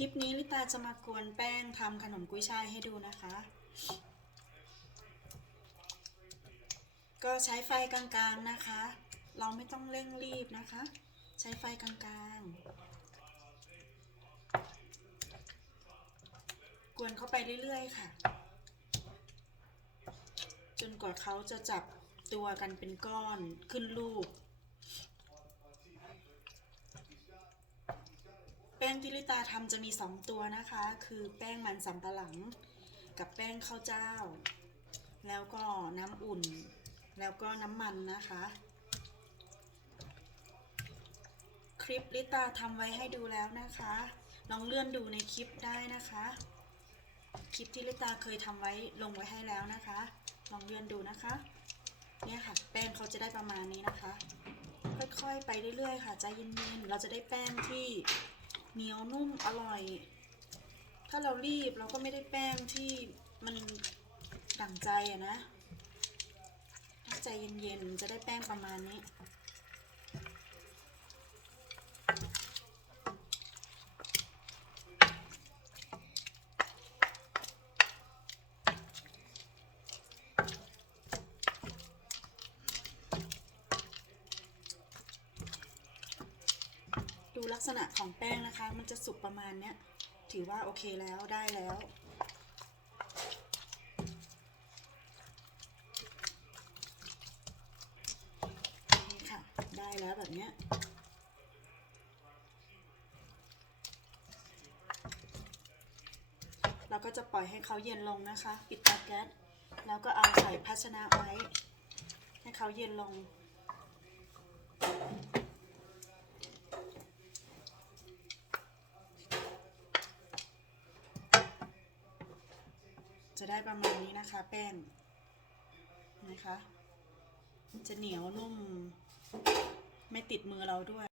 คลิปนี้ลิตาจะมากวนแป้งทำขนมกุ้ยช่ายให้ดูนะคะ ก็ใช้ไฟกลางๆนะคะ เราไม่ต้องเร่งรีบนะคะ ใช้ไฟกลางๆ กวนเข้าไปเรื่อยๆค่ะ จนกว่าเขาจะจับตัวกันเป็นก้อนขึ้นลูก แป้งที่ลิตาทำจะมีสองตัวนะคะ คือแป้งมันสำปะหลัง กับแป้งข้าวเจ้า แล้วก็น้ำอุ่น แล้วก็น้ำมันนะคะ คลิปลิตาทำไว้ให้ดูแล้วนะคะ ลองเลื่อนดูในคลิปได้นะคะ คลิปที่ลิตาเคยทำไว้ลงไว้ให้แล้วนะคะ ลองเลื่อนดูนะคะ เนี่ยค่ะ แป้งเขาจะได้ประมาณนี้นะคะ ค่อยๆ ไปเรื่อยๆ ค่ะใจเย็นๆ เราจะได้แป้งที่ เหนียวนุ่มอร่อย ถ้าเรารีบเราก็ไม่ได้แป้งที่มันดั่งใจอะนะ ถ้าใจเย็นๆ จะได้แป้งประมาณนี้ ดูลักษณะของแป้งนะคะ มันจะสุกประมาณเนี้ย ถือว่าโอเคแล้วได้แล้ว นี่ค่ะ ได้แล้วแบบเนี้ยเราก็จะปล่อยให้เขาเย็นลงนะคะ ปิดเตาแก๊สแล้วก็เอาใส่ภาชนะไว้ ให้เขาเย็นลง จะได้ประมาณนี้นะคะ แป้งนะคะจะเหนียวนุ่ม ไม่ติดมือเราด้วย